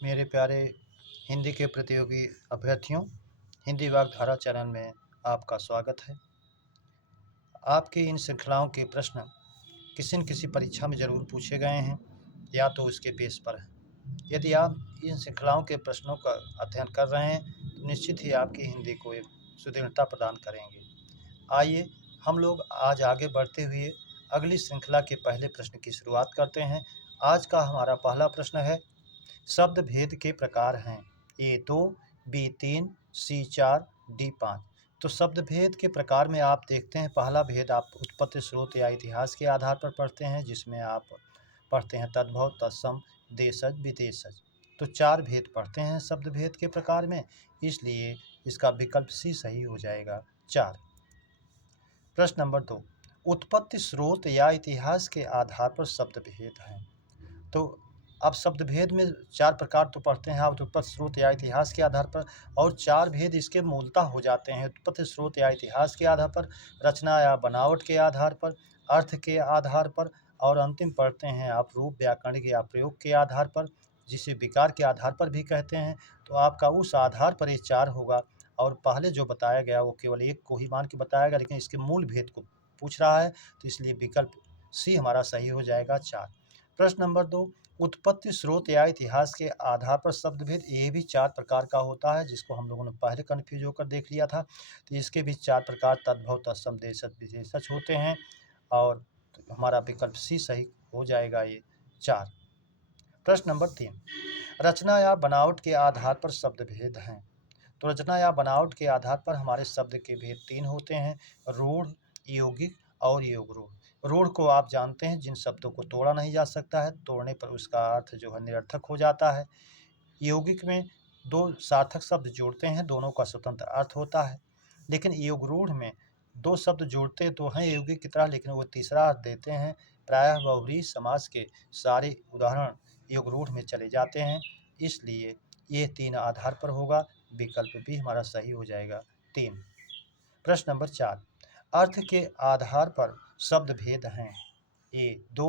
मेरे प्यारे हिंदी के प्रतियोगी अभ्यर्थियों, हिंदी वाग्धारा चैनल में आपका स्वागत है। आपकी इन श्रृंखलाओं के प्रश्न किसी न किसी परीक्षा में ज़रूर पूछे गए हैं या तो उसके बेस पर हैं। यदि आप इन श्रृंखलाओं के प्रश्नों का अध्ययन कर रहे हैं तो निश्चित ही आपकी हिंदी को एक सुदृढ़ता प्रदान करेंगे। आइए हम लोग आज आगे बढ़ते हुए अगली श्रृंखला के पहले प्रश्न की शुरुआत करते हैं। आज का हमारा पहला प्रश्न है, शब्द भेद के प्रकार हैं A2, B3, C4, D5। तो शब्द भेद के प्रकार में आप देखते हैं, पहला भेद आप उत्पत्ति, स्रोत या इतिहास के आधार पर पढ़ते हैं, जिसमें आप पढ़ते हैं तद्भव, तत्सम, देशज, विदेशज। तो 4 भेद पढ़ते हैं शब्द भेद के प्रकार में, इसलिए इसका विकल्प सी सही हो जाएगा, 4। प्रश्न नंबर 2, उत्पत्ति, स्रोत या इतिहास के आधार पर शब्द भेद हैं। तो अब शब्द भेद में 4 प्रकार तो पढ़ते हैं आप, उत्पत्ति, स्रोत या इतिहास के आधार पर, और 4 भेद इसके मूलतः हो जाते हैं। उत्पत्ति, स्रोत या इतिहास के आधार पर, रचना या बनावट के आधार पर, अर्थ के आधार पर, और अंतिम पढ़ते हैं आप रूप, व्याकरणिक या प्रयोग के आधार पर, जिसे विकार के आधार पर भी कहते हैं। तो आपका उस आधार पर ये 4 होगा, और पहले जो बताया गया वो केवल एक को ही मान के बताया गया, लेकिन इसके मूल भेद को पूछ रहा है, तो इसलिए विकल्प सी हमारा सही हो जाएगा, 4। प्रश्न नंबर 2, उत्पत्ति, स्रोत या इतिहास के आधार पर शब्द भेद, ये भी 4 प्रकार का होता है, जिसको हम लोगों ने पहले कन्फ्यूज होकर देख लिया था। तो इसके भी 4 प्रकार तद्भव, तत्सम, देशज, विशेषज होते हैं, और हमारा विकल्प सी सही हो जाएगा, ये 4। प्रश्न नंबर 3, रचना या बनावट के आधार पर शब्द भेद हैं। तो रचना या बनावट के आधार पर हमारे शब्द के भेद 3 होते हैं, रूढ़, यौगिक और योग रूढ़। रूढ़ को आप जानते हैं, जिन शब्दों को तोड़ा नहीं जा सकता है, तोड़ने पर उसका अर्थ जो है निरर्थक हो जाता है। यौगिक में 2 सार्थक शब्द जोड़ते हैं, दोनों का स्वतंत्र अर्थ होता है। लेकिन योग रूढ़ में 2 शब्द जोड़ते तो हैं यौगिक की तरह, लेकिन वो तीसरा अर्थ देते हैं। प्रायः बहुव्रीहि समास के सारे उदाहरण योग रूढ़ में चले जाते हैं, इसलिए ये 3 आधार पर होगा, विकल्प भी हमारा सही हो जाएगा, 3। प्रश्न नंबर 4, अर्थ के आधार पर शब्द भेद हैं। A2,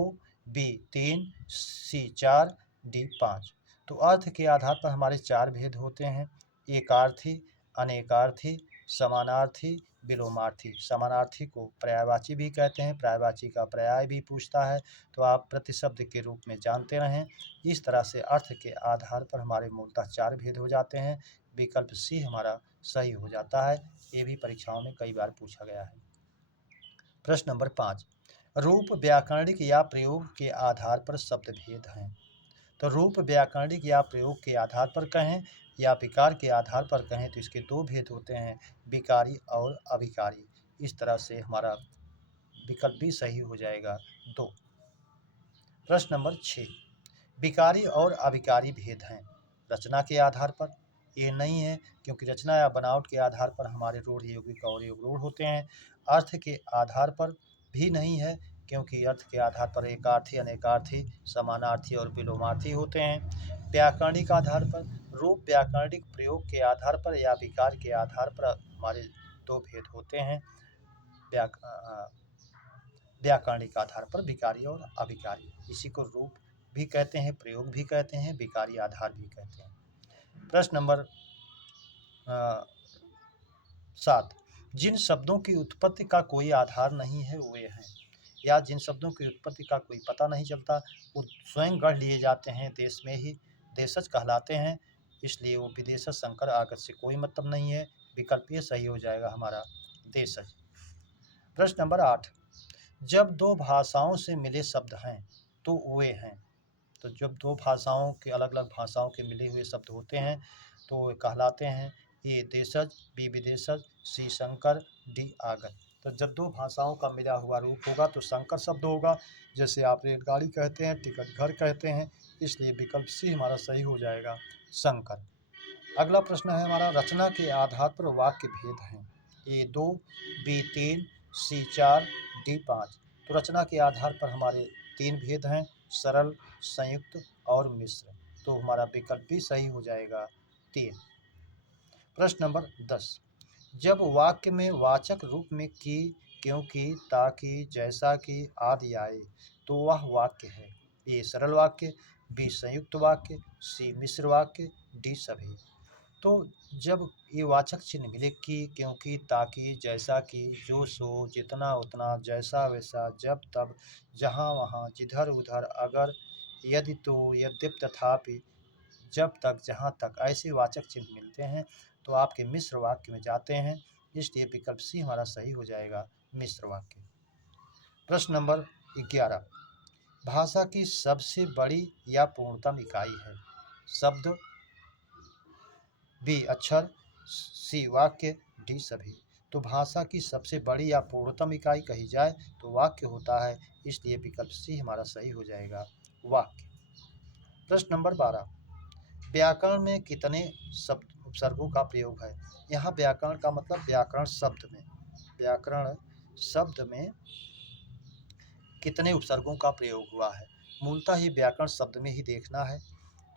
B3, C4, D5। तो अर्थ के आधार पर हमारे 4 भेद होते हैं, एकार्थी, अनेकार्थी, समानार्थी, विलोमार्थी। समानार्थी को पर्यायवाची भी कहते हैं, पर्यायवाची का पर्याय भी पूछता है, तो आप प्रतिशब्द के रूप में जानते रहें। इस तरह से अर्थ के आधार पर हमारे मूलतः 4 भेद हो जाते हैं, विकल्प सी हमारा सही हो जाता है। ये भी परीक्षाओं में कई बार पूछा गया है। प्रश्न नंबर 5, रूप, व्याकरणिक या प्रयोग के आधार पर शब्द भेद हैं। तो रूप, व्याकरणिक या प्रयोग के आधार पर कहें या विकार के आधार पर कहें, तो इसके 2 भेद होते हैं, विकारी और अविकारी। इस तरह से हमारा विकल्प भी सही हो जाएगा, 2। प्रश्न नंबर 6, विकारी और अविकारी भेद हैं। रचना के आधार पर ये नहीं है, क्योंकि रचना या बनावट के आधार पर हमारे रूढ़, यौगिक और योग रूढ़ होते हैं। अर्थ के आधार पर भी नहीं है, क्योंकि अर्थ के आधार पर एकार्थी, अनेकार्थी, समानार्थी और विलोमार्थी होते हैं। व्याकरणिक आधार पर, रूप, व्याकरणिक प्रयोग के आधार पर या विकार के आधार पर हमारे 2 भेद होते हैं, व्याकरणिक आधार पर विकारी और अविकारी। इसी को रूप भी कहते हैं, प्रयोग भी कहते हैं, विकारी आधार भी कहते हैं। प्रश्न नंबर 7, जिन शब्दों की उत्पत्ति का कोई आधार नहीं है वे हैं, या जिन शब्दों की उत्पत्ति का कोई पता नहीं चलता, वो स्वयं गढ़ लिए जाते हैं, देश में ही देशज कहलाते हैं, इसलिए वो विदेशज, संकर, आगत से कोई मतलब नहीं है, विकल्प ये सही हो जाएगा हमारा, देशज। प्रश्न नंबर 8, जब 2 भाषाओं से मिले शब्द हैं तो वे हैं। तो जब 2 भाषाओं के, अलग अलग भाषाओं के मिले हुए शब्द होते हैं तो वे कहलाते हैं, ए देशज, बी विदेशज, सी संकर, डी आगत। तो जब 2 भाषाओं का मिला हुआ रूप होगा तो संकर शब्द होगा, जैसे आप रेलगाड़ी कहते हैं, टिकट घर कहते हैं, इसलिए विकल्प सी हमारा सही हो जाएगा, संकर। अगला प्रश्न है हमारा, रचना के आधार पर वाक्य भेद हैं। A2, B3, C4, D5। तो रचना के आधार पर हमारे 3 भेद हैं, सरल, संयुक्त और मिश्र। तो हमारा विकल्प भी सही हो जाएगा, 3। प्रश्न नंबर 10, जब वाक्य में वाचक रूप में की, क्योंकि, ताकि, जैसा कि आदि आए तो वह वाक्य है। ये सरल वाक्य, बी संयुक्त वाक्य, सी मिश्र वाक्य, डी सभी। तो जब ये वाचक चिन्ह मिले कि, क्योंकि, ताकि, जैसा कि, जो सो, जितना उतना, जैसा वैसा, जब तब, जहाँ वहाँ, जिधर उधर, अगर, यदि तो, यद्यप, तथापि, जब तक, जहाँ तक, ऐसे वाचक चिन्ह मिलते हैं तो आपके मिश्र वाक्य में जाते हैं। इसलिए विकल्प सी हमारा सही हो जाएगा, मिश्र वाक्य। प्रश्न नंबर 11, भाषा की सबसे बड़ी या पूर्णतम इकाई है? शब्द, बी अक्षर, सी वाक्य, डी सभी। तो भाषा की सबसे बड़ी या पूर्णतम इकाई कही जाए तो वाक्य होता है, इसलिए विकल्प सी हमारा सही हो जाएगा, वाक्य। प्रश्न नंबर 12, व्याकरण में कितने शब्द उपसर्गों का प्रयोग है? यहाँ व्याकरण का मतलब व्याकरण शब्द में, व्याकरण शब्द में कितने उपसर्गों का प्रयोग हुआ है? मूलतः ही व्याकरण शब्द में ही देखना है।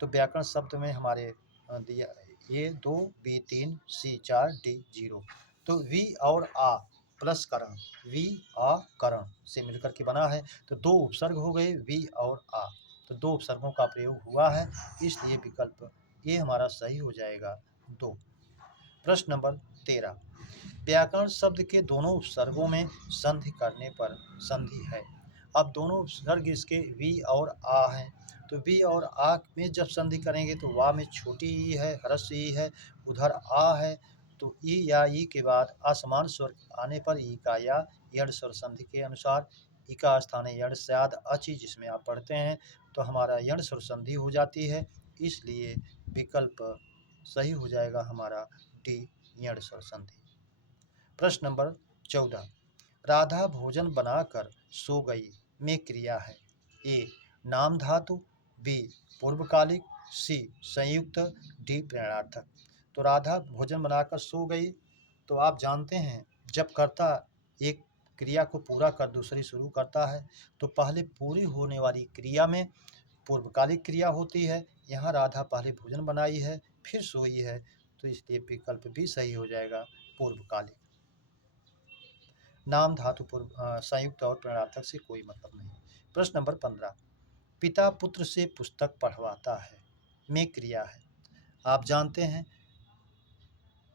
तो व्याकरण शब्द में हमारे दिया ए 2, बी 3, सी 4, डी 0। तो वी और आ प्लस करण, वी आ करण से मिलकर के बना है। तो दो उपसर्ग हो गए, वी और आ। तो दो उपसर्गों का प्रयोग हुआ है, इसलिए विकल्प ये हमारा सही हो जाएगा, 2। प्रश्न नंबर 13, व्याकरण शब्द के दोनों उपसर्गों में संधि करने पर संधि है। अब दोनों उपसर्ग इसके वी और आ हैं, तो वी और आ में जब संधि करेंगे तो वा में छोटी ई है, ह्रस्व ई है, उधर आ है, तो ई या ई के बाद असमान स्वर आने पर ई का या यण स्वर संधि के अनुसार ई का स्थान है यण स्याद अचि, जिसमें आप पढ़ते हैं, तो हमारा यण स्वर संधि हो जाती है, इसलिए विकल्प सही हो जाएगा हमारा डी, यण स्वर संधि। प्रश्न नंबर 14, राधा भोजन बनाकर सो गई में क्रिया है। ए नाम धातु, बी पूर्वकालिक, सी संयुक्त, डी प्रेरणार्थक। तो राधा भोजन बनाकर सो गई, तो आप जानते हैं जब कर्ता एक क्रिया को पूरा कर दूसरी शुरू करता है तो पहले पूरी होने वाली क्रिया में पूर्वकालिक क्रिया होती है। यहाँ राधा पहले भोजन बनाई है फिर सोई है, तो इसलिए विकल्प भी सही हो जाएगा, पूर्वकालिक। नाम धातु पूर्व संयुक्त और प्रेरणार्थक से कोई मतलब नहीं। प्रश्न नंबर 15, पिता पुत्र से पुस्तक पढ़वाता है में क्रिया है। आप जानते हैं,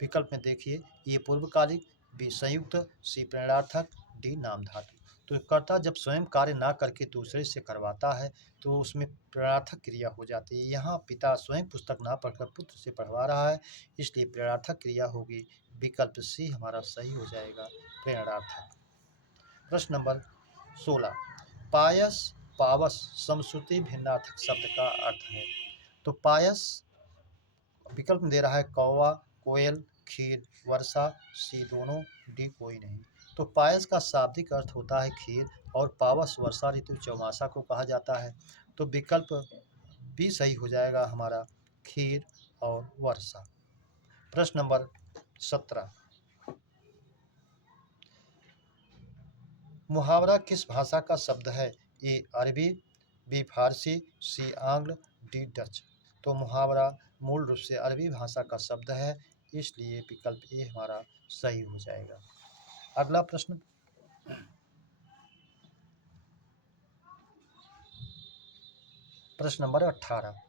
विकल्प में देखिए, ये पूर्वकालिक, बी संयुक्त, सी प्रेरणार्थक, डी नाम धातु। तो कर्ता जब स्वयं कार्य ना करके दूसरे से करवाता है तो उसमें प्रेरणार्थक क्रिया हो जाती है। यहाँ पिता स्वयं पुस्तक ना पढ़कर पुत्र से पढ़वा रहा है, इसलिए प्रेरणार्थक क्रिया होगी, विकल्प सी हमारा सही हो जाएगा, प्रेरणार्थक। प्रश्न नंबर 16, पायस पावस समश्रुति भिन्नार्थक शब्द का अर्थ है। तो पायस विकल्प में दे रहा है कौवा, कोयल, खीर, वर्षा, सी दोनों, डी कोई नहीं। तो पायस का शाब्दिक अर्थ होता है खीर और पावस वर्षा ऋतु चौमासा को कहा जाता है, तो विकल्प भी सही हो जाएगा हमारा, खीर और वर्षा। प्रश्न नंबर 17, मुहावरा किस भाषा का शब्द है? ए अरबी, बी फारसी, सी आंग्ल, डी डच। तो मुहावरा मूल रूप से अरबी भाषा का शब्द है, इसलिए विकल्प ए हमारा सही हो जाएगा। अगला प्रश्न, प्रश्न नंबर 18,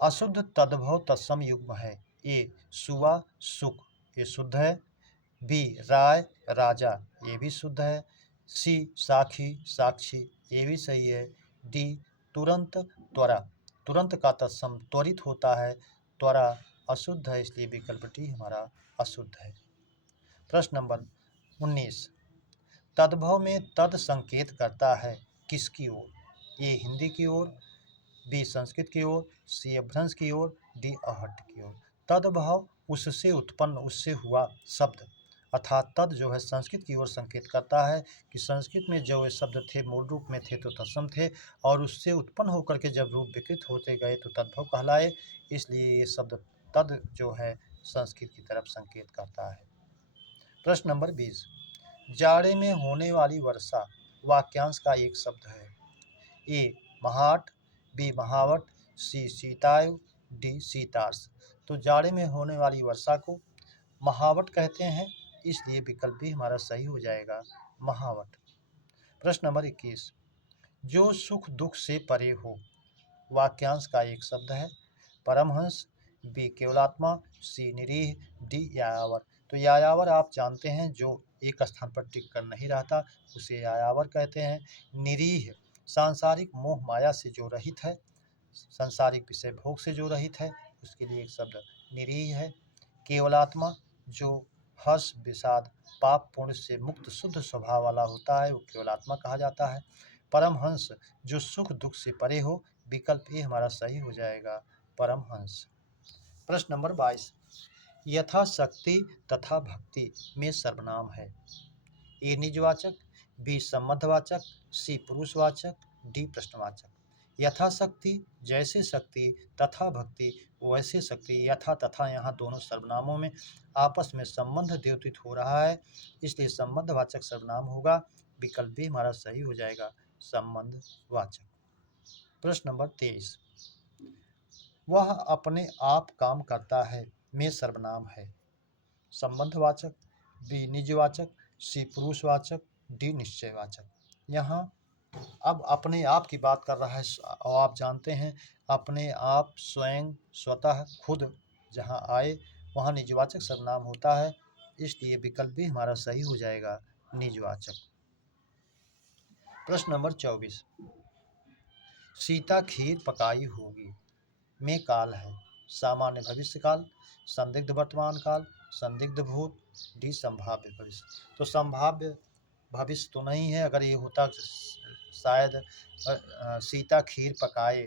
अशुद्ध तद्भव तत्सम युग्म है। ए सुआ सुख, ये शुद्ध है, बी राय राजा, ये भी शुद्ध है, सी साखी साक्षी, ये भी सही है, डी तुरंत त्वरा, तुरंत का तत्सम त्वरित होता है, त्वरा अशुद्ध है, इसलिए विकल्प डी हमारा अशुद्ध है। प्रश्न नंबर 19, तद्भव में तद संकेत करता है किसकी ओर? ए हिंदी की ओर, बी संस्कृत की ओर, सी अभ्रंश की ओर, डी आहट की ओर। तद्भव उससे उत्पन्न, उससे हुआ शब्द, अर्थात तद जो है संस्कृत की ओर संकेत करता है कि संस्कृत में जो ये शब्द थे मूल रूप में थे तो तत्सम थे, और उससे उत्पन्न होकर के जब रूप विकृत होते गए तो तद्भव कहलाए, इसलिए ये शब्द तद जो है संस्कृत की तरफ संकेत करता है। प्रश्न नंबर 20, जाड़े में होने वाली वर्षा वाक्यांश का एक शब्द है। ए महाट, बी महावट, सी शीतायु, डी शीतार्ष। तो जाड़े में होने वाली वर्षा को महावट कहते हैं, इसलिए विकल्प भी हमारा सही हो जाएगा, महावत। प्रश्न नंबर 21, जो सुख दुख से परे हो। वाक्यांश का एक शब्द है। परमहंस, बी केवलात्मा, सी निरीह, डी यायावर। तो यायावर आप जानते हैं, जो एक स्थान पर टिक कर नहीं रहता उसे यायावर कहते हैं। निरीह सांसारिक मोह माया से जो रहित है, सांसारिक विषय भोग से जो रहित है, उसके लिए एक शब्द निरीह है। केवलात्मा जो हर्ष विषाद पाप पुण्य से मुक्त शुद्ध स्वभाव वाला होता है, वो केवलात्मा कहा जाता है। परमहंस जो सुख दुख से परे हो। विकल्प ए हमारा सही हो जाएगा, परमहंस। प्रश्न नंबर 22, यथाशक्ति तथा भक्ति में सर्वनाम है। ए निजवाचक, बी संबंधवाचक, सी पुरुषवाचक, डी प्रश्नवाचक। यथाशक्ति जैसे शक्ति, तथा भक्ति वैसे शक्ति। यथा तथा यहाँ दोनों सर्वनामों में आपस में संबंध द्योतित हो रहा है, इसलिए संबंधवाचक सर्वनाम होगा। विकल्प भी हमारा सही हो जाएगा, संबंधवाचक। प्रश्न नंबर 23, वह अपने आप काम करता है में सर्वनाम है। संबंधवाचक, बी निजवाचक, सी पुरुषवाचक, डी निश्चयवाचक। यहाँ अब अपने आप की बात कर रहा है, और आप जानते हैं अपने आप स्वयं स्वतः खुद जहाँ आए वहाँ निजवाचक सर्वनाम होता है, इसलिए विकल्प भी हमारा सही हो जाएगा, निजवाचक। प्रश्न नंबर 24, सीता खीर पकाई होगी में काल है। सामान्य भविष्य काल, संदिग्ध वर्तमान काल, संदिग्ध भूत, डी संभाव्य भविष्य। तो संभाव्य भविष्य तो नहीं है, अगर ये होता शायद सीता खीर पकाए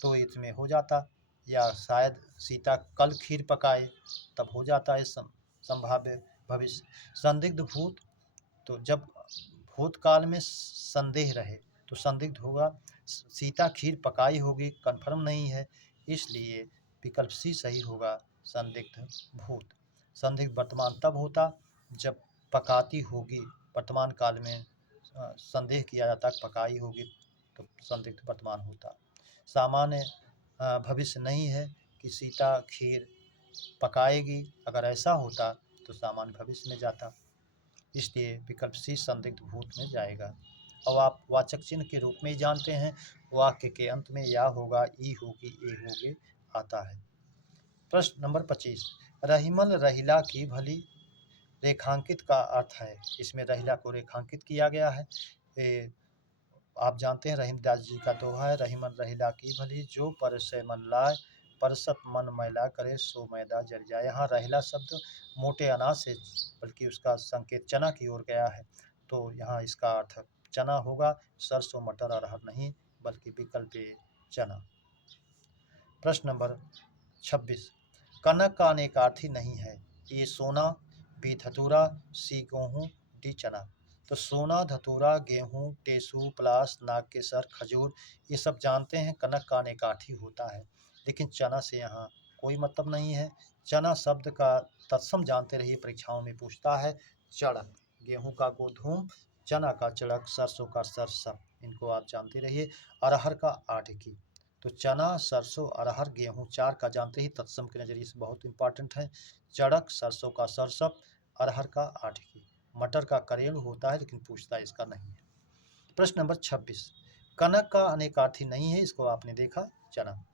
तो इसमें हो जाता, या शायद सीता कल खीर पकाए तब हो जाता है संभाव्य भविष्य। संदिग्ध भूत, तो जब भूतकाल में संदेह रहे तो संदिग्ध होगा। सीता खीर पकाई होगी कंफर्म नहीं है, इसलिए विकल्प सी सही होगा, संदिग्ध भूत। संदिग्ध वर्तमान तब होता जब पकाती होगी, वर्तमान काल में संदेह किया जाता पकाई होगी तो संदिग्ध वर्तमान होता। सामान्य भविष्य नहीं है कि सीता खीर पकाएगी, अगर ऐसा होता तो सामान्य भविष्य में जाता, इसलिए विकल्प सी संदिग्ध भूत में जाएगा। अब आप वाचक चिन्ह के रूप में ही जानते हैं, वाक्य के अंत में या होगा, ई होगी, ए होगे आता है। प्रश्न नंबर 25, रहीमन रहीला की भली रेखांकित का अर्थ है। इसमें रहीला को रेखांकित किया गया है। आप जानते हैं रहीमदास जी का दोहा है, रहीमन रहीला की भली जो परसय मन लाए, परसत मन मैला करे सो मैदा जल जाए। यहाँ रहीला शब्द मोटे अनाज से बल्कि उसका संकेत चना की ओर गया है, तो यहाँ इसका अर्थ चना होगा, सरसों मटर अरहर नहीं, बल्कि विकल्प ए चना। प्रश्न नंबर 26, कनक का अनेकार्थी नहीं है। ए सोना, बी धतूरा, सी गेहूँ, डी चना। तो सोना, धतूरा, गेहूँ, टेसू, पलास, नागकेसर, खजूर, ये सब जानते हैं कनक का अनेकार्थी होता है, लेकिन चना से यहाँ कोई मतलब नहीं है। चना शब्द का तत्सम जानते रहिए, परीक्षाओं में पूछता है। चढ़क, गेहूँ का गोधूम, चना का चढ़क, सरसों का सरसप, इनको आप जानते रहिए। अरहर का आढ़की, तो चना, सरसों, अरहर, गेहूँ, चार का जानते ही तत्सम के नजरिए से बहुत इंपॉर्टेंट है। चढ़क, सरसों का सरसप, अरहर का आढ़की, मटर का करेल होता है लेकिन पूछता इसका नहीं है। प्रश्न नंबर 26, कनक का अनेकार्थी नहीं है, इसको आपने देखा, चना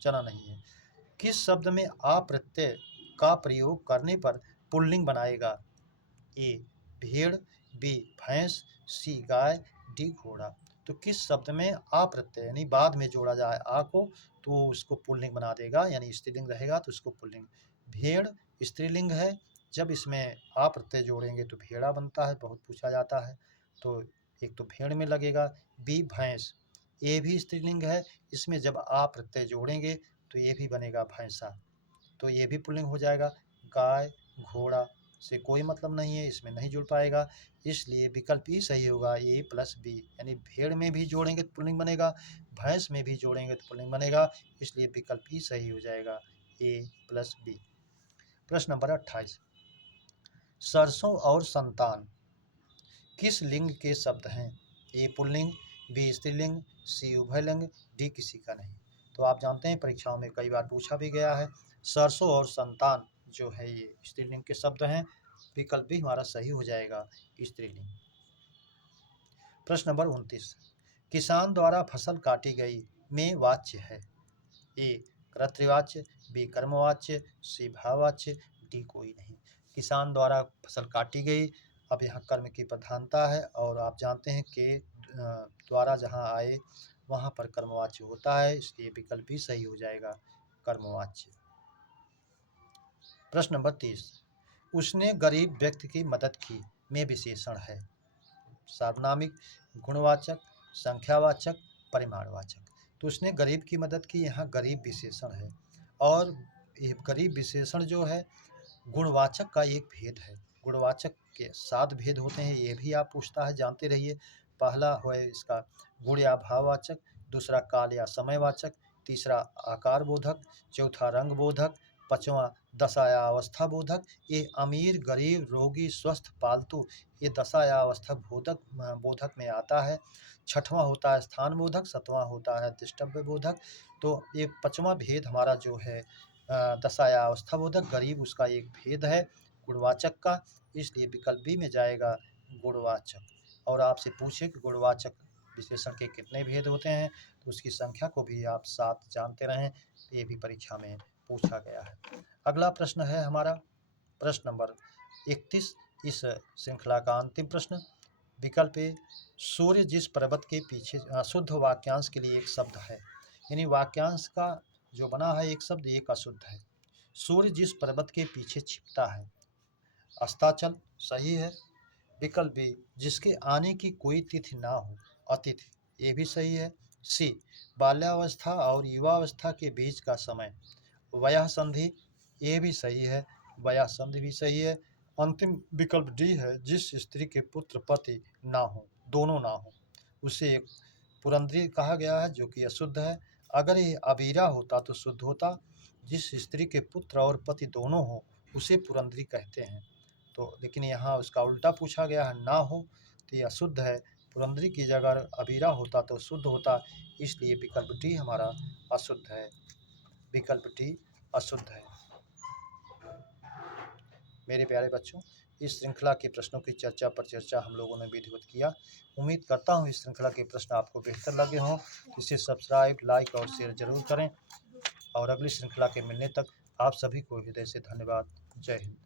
चना नहीं है। किस शब्द में आ प्रत्यय का प्रयोग करने पर पुल्लिंग बनाएगा। ए भेड़, बी भैंस, सी गाय, डी घोड़ा। तो किस शब्द में आ प्रत्यय यानी बाद में जोड़ा जाए आ को तो उसको पुल्लिंग बना देगा, यानी स्त्रीलिंग रहेगा तो उसको पुल्लिंग। भेड़ स्त्रीलिंग है, जब इसमें आ प्रत्यय जोड़ेंगे तो भेड़ा बनता है, बहुत पूछा जाता है, तो एक तो भेड़ में लगेगा। बी भैंस, ये भी स्त्रीलिंग है, इसमें जब आ प्रत्यय जोड़ेंगे तो ये भी बनेगा भैंसा, तो ये भी पुल्लिंग हो जाएगा। गाय घोड़ा से कोई मतलब नहीं है, इसमें नहीं जुड़ पाएगा, इसलिए विकल्प ही सही होगा, ए प्लस बी। यानी भेड़ में भी जोड़ेंगे तो पुल्लिंग बनेगा, भैंस में भी जोड़ेंगे तो पुल्लिंग बनेगा, इसलिए विकल्प ही सही हो जाएगा, ए प्लस बी। प्रश्न नंबर 28, सरसों और संतान किस लिंग के शब्द हैं। ए पुल्लिंग, बी स्त्रीलिंग, सी उभयलिंग, डी किसी का नहीं। तो आप जानते हैं परीक्षाओं में कई बार पूछा भी गया है। सरसों और संतान जो है ये स्त्रीलिंग के शब्द हैं, विकल्प भी हमारा सही हो जाएगा, स्त्रीलिंग। प्रश्न नंबर 29, किसान द्वारा फसल काटी गई में वाच्य है। ए कर्तृवाच्य, बी कर्मवाच्य, सी भाववाच्य, डी कोई नहीं। किसान द्वारा फसल काटी गई, अब यहाँ कर्म की प्रधानता है और आप जानते हैं कि द्वारा जहाँ आए वहाँ पर कर्मवाच्य होता है, इसलिए विकल्प भी सही हो जाएगा, कर्मवाच्य। प्रश्न नंबर 30, उसने गरीब व्यक्ति की मदद की में विशेषण है। सार्वनामिक, गुणवाचक, संख्यावाचक, परिमाणवाचक। तो उसने गरीब की मदद की, यहाँ गरीब विशेषण है और ये गरीब विशेषण जो है गुणवाचक का एक भेद है। गुणवाचक के 7 भेद होते हैं, ये भी आप पूछता है, जानते रहिए। पहला है इसका गुण या भाववाचक, दूसरा काल या समयवाचक, तीसरा आकार बोधक, चौथा रंग बोधक, पांचवा दशा या अवस्था बोधक। ये अमीर, गरीब, रोगी, स्वस्थ, पालतू, ये दशा या अवस्था बोधक में आता है। छठवां होता है स्थान बोधक, सातवां होता है द्रष्टव्य बोधक। तो ये पांचवा भेद हमारा जो है दशा या अवस्था बोधक, गरीब, उसका एक भेद है गुणवाचक का, इसलिए विकल्प बी में जाएगा, गुणवाचक। और आपसे पूछे कि गुणवाचक विशेषण के कितने भेद होते हैं, तो उसकी संख्या को भी आप 7 जानते रहें, ये भी परीक्षा में पूछा गया है। अगला प्रश्न है हमारा प्रश्न नंबर 31, इस श्रृंखला का अंतिम प्रश्न। विकल्प ए, सूर्य जिस पर्वत के पीछे, शुद्ध वाक्यांश के लिए एक शब्द है, यानी वाक्यांश का जो बना है एक शब्द, एक अशुद्ध है। सूर्य जिस पर्वत के पीछे छिपता है, अस्ताचल, सही है। विकल्प बी, जिसके आने की कोई तिथि ना हो, अतिथि, ये भी सही है। सी, बाल्यावस्था और युवावस्था के बीच का समय, वयः संधि, ये भी सही है, वयः संधि भी सही है। अंतिम विकल्प डी है, जिस स्त्री के पुत्र पति ना हो, दोनों ना हो, उसे एक पुरंद्री कहा गया है, जो कि अशुद्ध है। अगर ये अबीरा होता तो शुद्ध होता। जिस स्त्री के पुत्र और पति दोनों हो उसे पुरंद्री कहते हैं। तो लेकिन यहाँ उसका उल्टा पूछा गया है, ना हो, तो ये अशुद्ध है। पुरंद्री की जगह अबीरा होता तो शुद्ध होता, इसलिए विकल्प डी हमारा अशुद्ध है, विकल्प डी अशुद्ध है। मेरे प्यारे बच्चों, इस श्रृंखला के प्रश्नों की चर्चा पर चर्चा हम लोगों ने विधिवत किया। उम्मीद करता हूँ इस श्रृंखला के प्रश्न आपको बेहतर लगे हों। इसे सब्सक्राइब, लाइक और शेयर जरूर करें और अगली श्रृंखला के मिलने तक आप सभी को हृदय से धन्यवाद। जय हिंद।